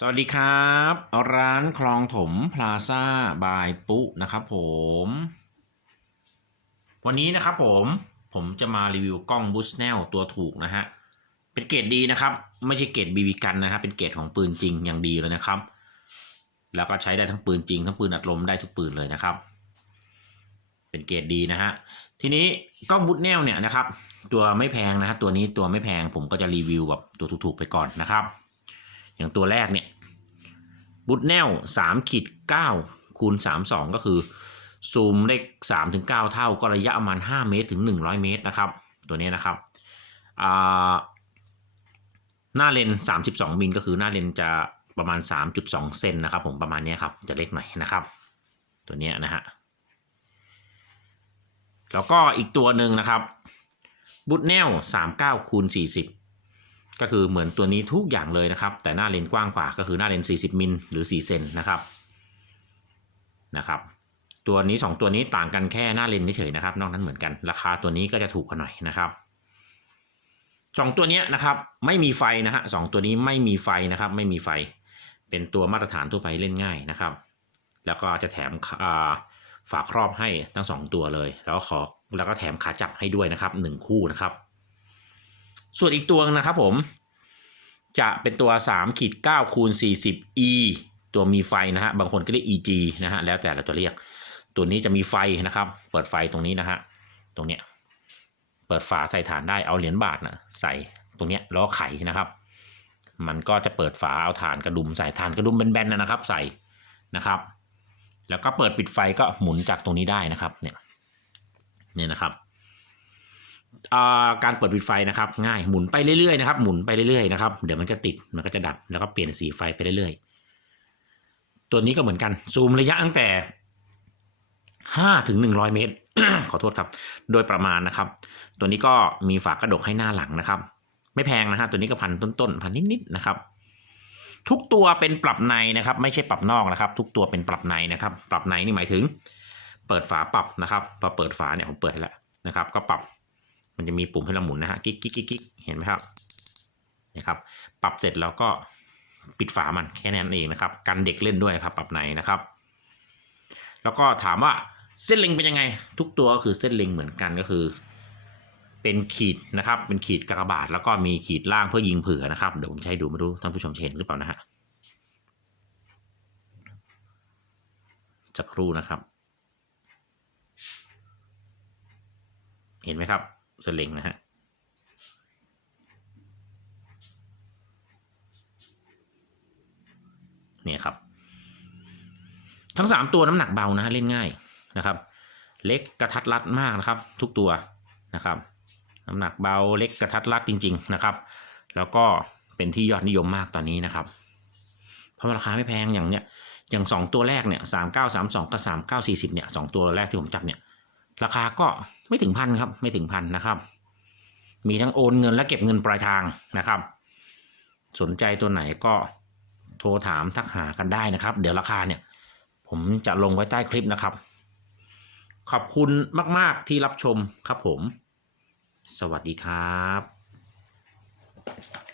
สวัสดีครับ ร้านคลองถมพลาซ่าบายปุ๊นะครับผม วันนี้นะครับผมผมจะมารีวิวกล้องบูสแนลตัวถูกนะฮะ เป็นเกรดดีนะครับ ไม่ใช่เกรดบีบีกันนะครับเป็นเกรดของปืนจริงอย่างดีเลยนะครับ แล้วก็ใช้ได้ทั้งปืนจริงทั้งปืนอัดลมได้ทุกปืนเลยนะครับ เป็นเกรดดีนะฮะทีนี้กล้องบูสแนลเนี่ยนะครับ ตัวไม่แพงนะฮะตัวนี้ตัวไม่แพงผมก็จะรีวิวแบบตัวถูกๆไปก่อนนะครับ อย่างตัวแรกเนี่ยบูทแนลสามขีดเก้าคูณสามสองก็คือ ซูมเลขสามถึงเก้าเท่าก็ระยะประมาณห้าเมตรถึงหนึ่งร้อยเมตรนะครับ ตัวนี้นะครับหน้าเลนสามสิบสองมิลก็คือหน้าเลนจะประมาณสามจุดสองเซนนะครับผมประมาณนี้ครับ จะเล็กหน่อยนะครับ ตัวนี้นะฮะแล้วก็อีกตัวหนึ่งนะครับบูทแนลสามเก้าคูณสี่สิบ ก็คือเหมือนตัวนี้ทุกอย่างเลยนะครับ แต่หน้าเลนกว้างกว่าก็คือหน้าเลน 40 มิลหรือ 4 เซนนะครับนะครับ ตัวนี้ 2 ตัวนี้ต่างกันแค่หน้าเลนเฉยๆนะครับ นอกนั้นเหมือนกัน ราคาตัวนี้ก็จะถูกกว่าหน่อยนะครับสองตัวนี้นะครับไม่มีไฟนะฮะสองตัวนี้ไม่มีไฟนะครับ ไม่มีไฟ เป็นตัวมาตรฐานทั่วไปเล่นง่ายนะครับ แล้วก็จะแถมอาฝาครอบให้ทั้งสองตัวเลย แล้วขอแล้วก็แถมขาจับให้ด้วยนะครับหนึ่งคู่นะครับ ส่วนอีกตัวนะครับผม จะเป็นตัว3ขีด9คูณ40 e ตัวมีไฟนะฮะบางคนก็เรียก eg นะฮะแล้วแต่เราจะเรียก ตัวนี้จะมีไฟนะครับ เปิดไฟตรงนี้นะฮะตรงเนี้ยเปิดฝาใส่ฐานได้เอาเหรียญบาทนะใส่ตรงเนี้ยล้อไขนะครับ มันก็จะเปิดฝาเอาฐานกระดุมใส่ฐานกระดุมแบนๆนะครับ ใส่นะครับ แล้วก็เปิดปิดไฟก็หมุนจากตรงนี้ได้นะครับเนี่ยเนี่ยนะครับ การเปิดปิดไฟนะครับ ง่ายหมุนไปเรื่อยๆนะครับหมุนไปเรื่อยๆนะครับเดี๋ยวมันจะติดมันก็จะดับแล้วก็เปลี่ยนสีไฟไปเรื่อยๆตัวนี้ก็เหมือนกันซูมระยะตั้งแต่ห้าถึงหนึ่งร้อยเมตร ขอโทษครับ โดยประมาณนะครับ ตัวนี้ก็มีฝากระดกให้หน้าหลังนะครับ ไม่แพงนะฮะตัวนี้ก็พันต้นๆพันนิดๆนะครับ ทุกตัวเป็นปรับในนะครับ ไม่ใช่ปรับนอกนะครับ ทุกตัวเป็นปรับในนะครับ ปรับในนี่หมายถึง เปิดฝาปรับนะครับพอเปิดฝาเนี่ยผมเปิดให้แล้วนะครับ ก็ปรับ มันจะมีปุ่มให้เราหมุนนะฮะกิ๊กกิ๊กกิ๊กกิ๊กเห็นไหมครับนะครับปรับเสร็จแล้วก็ปิดฝามันแค่นั้นเองนะครับกันเด็กเล่นด้วยครับปรับในนะครับ แล้วก็ถามว่าเส้นเล็งเป็นยังไง ทุกตัวก็คือเส้นเล็งเหมือนกันก็คือ เป็นขีดนะครับเป็นขีดกากบาทแล้วก็มีขีดล่างเพื่อยิงเผื่อนะครับเดี๋ยวผมจะให้ดูไม่รู้ท่านผู้ชมเห็นหรือเปล่านะฮะจะครู่นะครับ เห็นไหมครับ สลิงนะฮะเนี่ยครับ ทั้งสามตัวน้ำหนักเบานะฮะเล่นง่ายนะครับ เล็กกระทัดรัดมากนะครับ ทุกตัวนะครับน้ำหนักเบาเล็กกระทัดรัดจริง ๆนะครับ แล้วก็เป็นที่ยอดนิยมมากตอนนี้นะครับ เพราะราคาไม่แพงอย่างเนี้ยอย่างสองตัวแรกเนี่ยสามเก้าสามสองกับสามเก้าสี่สิบเนี่ยสองตัวแรกที่ผมจับเนี่ยราคาก็ ไม่ถึงพันครับ ไม่ถึงพันนะครับ มีทั้งโอนเงินและเก็บเงินปลายทางนะครับ สนใจตัวไหนก็โทรถามทักหากันได้นะครับ เดี๋ยวราคาเนี่ย ผมจะลงไว้ใต้คลิปนะครับ ขอบคุณมาก ๆที่รับชมครับผม สวัสดีครับ